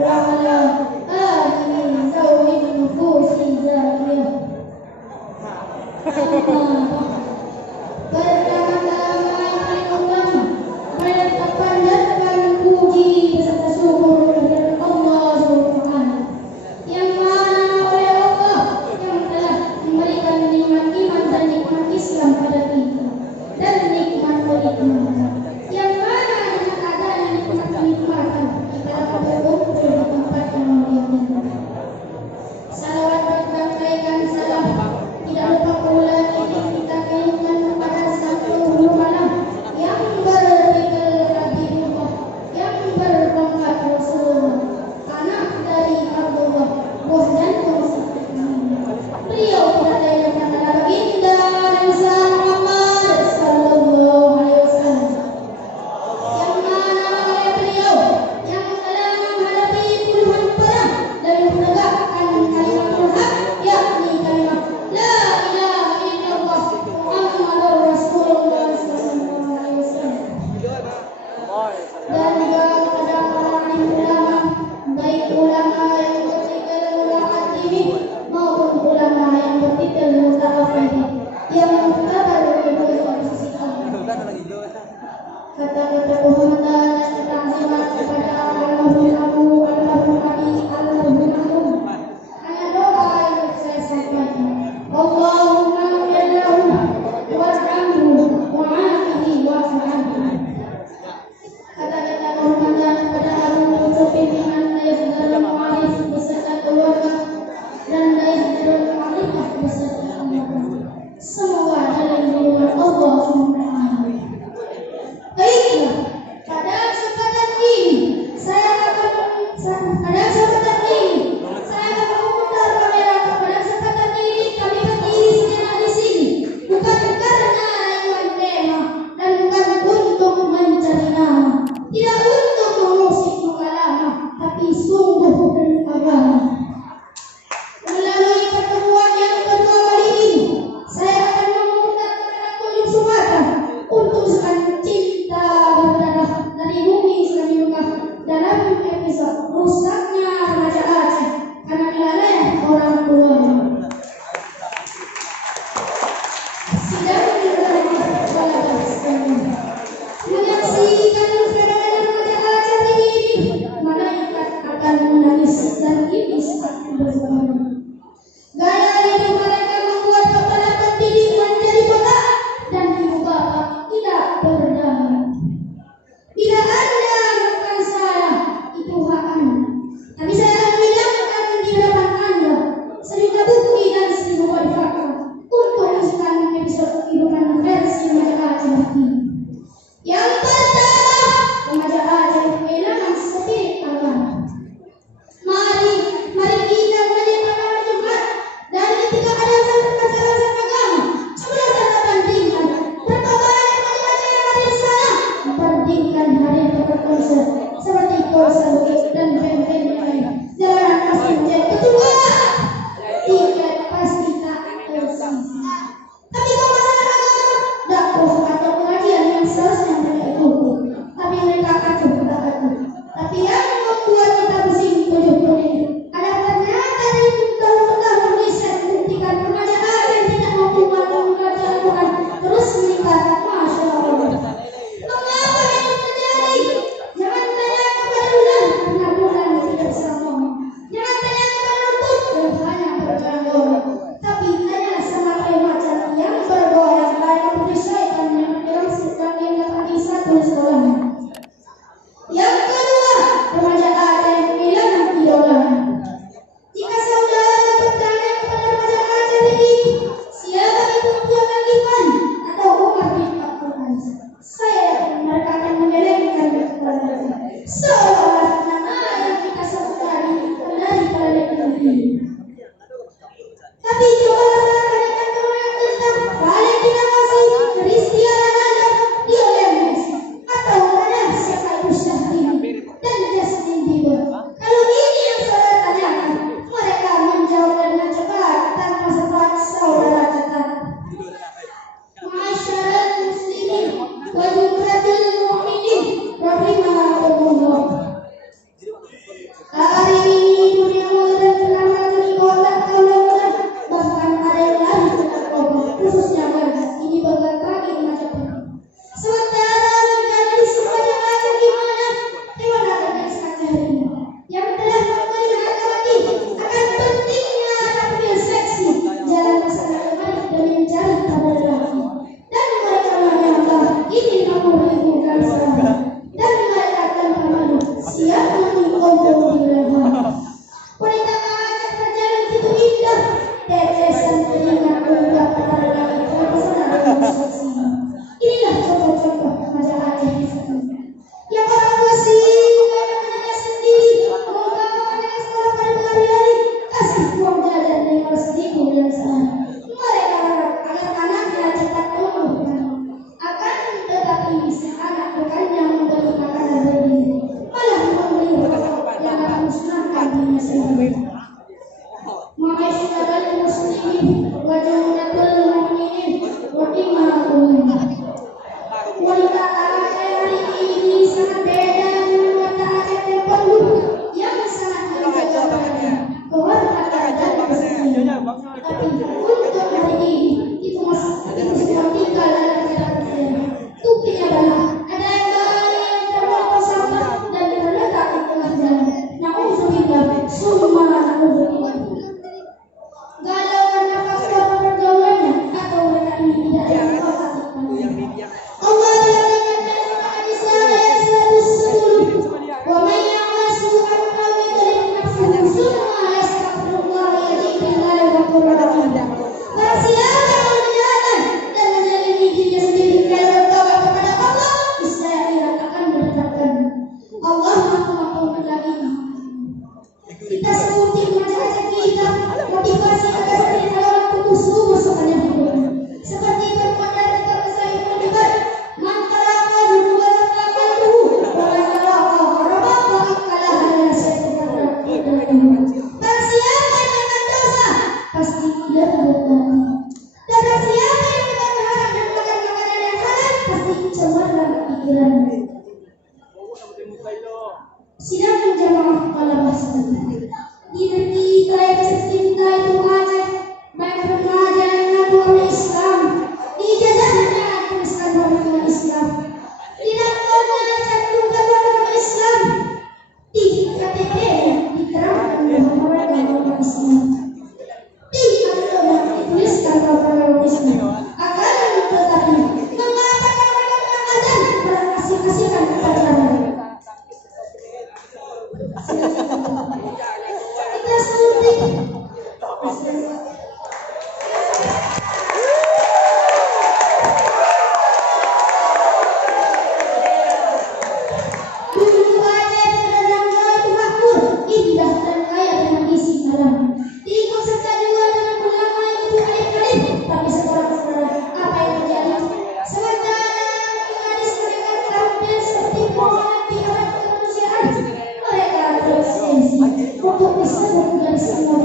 وعلى آله ذوي النفوس الزاكية. Pertama-tama menetapkan dan puji beserta syukur kepada Allah Subhanahu yang mana oleh Allah yang telah memberikan nikmat iman dan nikmat Islam pada kita dan nikmat kenikmatan yang mana dengan adanya nikmat kenikmatan kita dapat berkumpul di tempat yang mulia ini. Salawat berkaitan salam tidak lupa pula kita kaitkan kepada satu malam yang bertitel Habibullah, yang berpangkat Rasulullah, anak dari Abdullah, buah jantung beliau berada yang adalah baginda Nabi Muhammad sallallahu alaihi wasallam, yang mana oleh beliau yang telah menghadapi puluhan perang dan menegakkan kalimat hak, yakni kalimat la ilaha illallah Muhammadur Rasulullah sallallahu alaihi wasallam. Dan juga kepada para alim ulama, baik ulama yang bertitel muhaddisin maupun ulama yang bertitel muta'affidin yang muktabar dari sisi Allah. Kata-kata kehormatan dan takzimat kepada almarhum Abu, almarhum Abi, almarhum Mahmud. Hanya doa yang saya sampaikan. Allahumma ighfirlahu warhamhu wa'afihi wa'fu anhu. Kata-kata kehormatan kepada Abu pimpinan Dayah Darul Ma'arif beserta keluarga dan Dayah Darul Ma'arifah beserta keluarga. Semua dalam lindungan Allah Subhanahu. Baiklah, pada kesempatan ini saya akan memutar kamera. Pada kesempatan ini kami berdiri sejenak di sini bukan karena rayuan tema dan bukan untuk mencari nama, tidak untuk mengusik mengalama, tapi sungguh demi agama. Melalui pertemuan yang kedua kali ini, saya akan memutar kamera kunjung Sumatera untuk sekan cinta berdarah dari bumi Islamiyah dalam episode rusaknya remaja Aceh karena dilalai orang tuanya. Sidang menyaksikan fenomena remaja Aceh ini, malaikat akan menangis dan iblis akan bersuara. Gaya hidup mereka membuat kepala pendidik menjadi botak dan ibu bapak tidak berdamai. Bila Anda bukan salah, itu hak Anda. Tapi saya akan bilangkan di hadapan Anda sejuta bukti dan seribu kali fakta untuk menyusun episode kehidupan versi remaja Aceh ini. Yang pertama, remaja Aceh kehilangan spirit agama. Mari kita mengadakan amal Jumat dari ketika ada alasan agama. Coba kita bandingkan berapa banyak remaja Aceh yang ada di sana, bandingkan hari konser seperti konser dan band-band yang lain. Jalanan pasti menjadi ketua, tiket pasti tak tersisa. Tapi kalau masalah agama, dakwah atau pengajian yang seharusnya mereka ikuti, tapi mereka acuh tak acuh. Tapi yang membuat kita pusing tujuh ini ada ternyata dari tahun-tahun riset buktikan remaja Aceh tidak mampu membaca Al-Quran terus meningkat. Masya Allah. Mengapa itu terjadi? Jangan tanya kepada bulan karena bulan tidak bisa ngomong. Jangan tanya kepada lutut yang hanya bergoyang-goyang. Tapi tanya sama remaja yang bergoyang layaknya putri syaitan yang dirangsikan yang dapat di satu sekolahnya. Yang kedua, remaja Aceh kehilangan idolanya. Jika saudara bertanya kepada remaja Aceh ini, siapa itu Muhammad Iwan atau Umar bin Abdul Aziz, saya mereka akan menyelewengkan kepada mereka seolah nama yang kita sebut tadi dari planet ini. Tapi cobalah perhatikan kemudian tentang Valentina Rossi, Cristiano Ronaldo, Lionel Messi, atau wanita Aceh hari ini sangat beda dengan wanita Aceh tempat dulu yang sangat menjaga kehormatan dan kesetiaan. Tapi untuk hari ini itu semua tinggal dalam catatan. Buktinya adalah ada yang bayi yang terbawa sampah dan terletak di tengah jalan. Na'udzubillah, summa na'udzubillah. Galau karena faktor pergaulannya atau mereka ini tidak ada Allah telah ingatkan hadis ayat 110. Wa may ya'mal su'an aw yadhlim nafsahu summa yastaghfirullah yajidillahi ghafurur rahim. Barang siapa yang menjalankan dan menzalimi dirinya sendiri dan bertobat kepada Allah, niscaya ia akan mendapatkan Allah Maha lagi. Kita seperti membaca kita motivasi agar setiap orang putus masukkannya hidup. Seperti perempuan dari kita bersaing mendebat mantaraka dua rakaat dulu, mantaraka rabaka kalah dengan sesuatu. Barang siapa yang melakukan dosa pasti dia berdosa. Dan barang siapa yang tidak berharap dan makan makanan yang halal pasti cemerlang pikiran. Sidang jamaah malam di negeri saya tercinta itu Aceh, banyak remaja yang mengaku orang Islam. Di ijazahnya tuliskan bahwa Islam. Di namanya cantumkan bahwa Islam. Di KTP diterangkan bahwa orang Islam. Di agama dituliskan bahwa Islam. Akan tetapi mengatakan orang azan berasing-asingkan kepada kita seperti dulu Aceh terangga itu makmur, indah dan kaya dengan isi alam. Diikut serta juga dengan ulama itu alif-alif, tapi sekarang apa yang terjadi? Sementara hadis mereka tampil seperti penghati orang kemanusiaan, mereka terobsesi untuk disebut dari semua